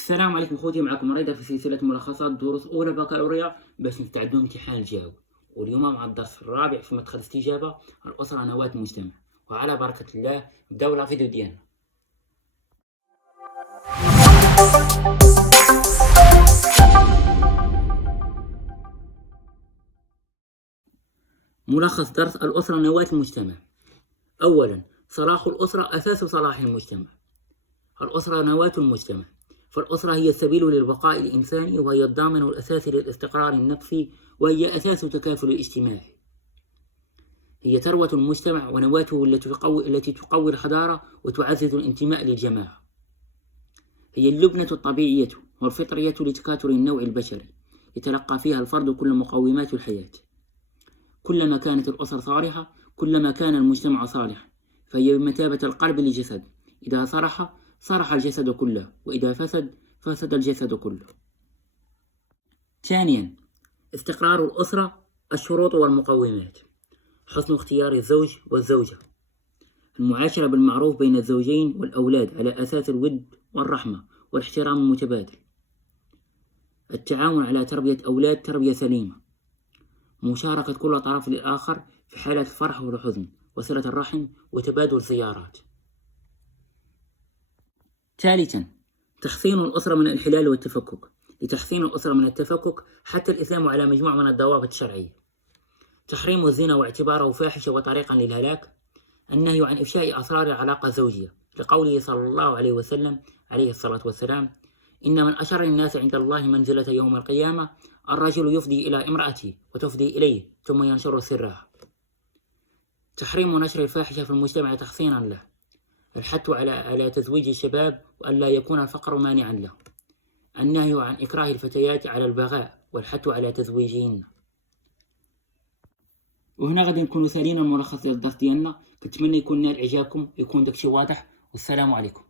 السلام عليكم خوتي، معكم رضا في سلسلة ملخصات دروس أولى بكالوريا باش نستعدوا امتحان الجاوب. واليوم مع الدرس الرابع في مدخل استجابة الأسرة نواة المجتمع. وعلى بركة الله نبداو لا فيديو ديالنا. ملخص درس الأسرة نواة المجتمع. أولا، صلاح الأسرة أساس صلاح المجتمع. الأسرة نواة المجتمع، فالأسرة هي السبيل للبقاء الإنساني، وهي الضامن الأساسي للاستقرار النفسي، وهي أساس التكافل الاجتماعي. هي ثروة المجتمع ونواته التي تقوي الحضارة وتعزز الانتماء للجماعة. هي اللبنة الطبيعية والفطرية لتكاثر النوع البشري، يتلقى فيها الفرد كل مقومات الحياة. كلما كانت الأسرة صالحة كلما كان المجتمع صالحا، فهي بمثابة القلب للجسد، إذا صلح الجسد كله، وإذا فسد الجسد كله. ثانيا، استقرار الأسرة. الشروط والمقومات: حسن اختيار الزوج والزوجة، المعاشرة بالمعروف بين الزوجين والأولاد على أساس الود والرحمة والاحترام المتبادل، التعاون على تربية أولاد تربية سليمة، مشاركة كل طرف للآخر في حالة الفرح والحزن، وصلة الرحم وتبادل الزيارات. ثالثا، تحصين الأسرة من الانحلال والتفكك. لتحصين الأسرة من التفكك حتى الإسلام على مجموعة من الضوابط الشرعية: تحريم الزنا واعتباره فاحشة وطريقا للهلاك، النهي عن إفشاء أسرار العلاقة الزوجية لقوله صلى الله عليه وسلم عليه الصلاة والسلام: إن من أشر الناس عند الله منزلة يوم القيامة الرجل يفضي إلى امرأته وتفضي إليه ثم ينشر سرها. تحريم نشر الفاحشة في المجتمع تحصينا له، الحث على تزويج الشباب وأن لا يكون الفقر مانعا له، النهي عن إكراه الفتيات على البغاء والحث على تزويجهن. وهنا غادي نكونوا سالينا الملخص ديال الدرس ديالنا. كنتمنى يكون نال اعجابكم، يكون داكشي واضح، والسلام عليكم.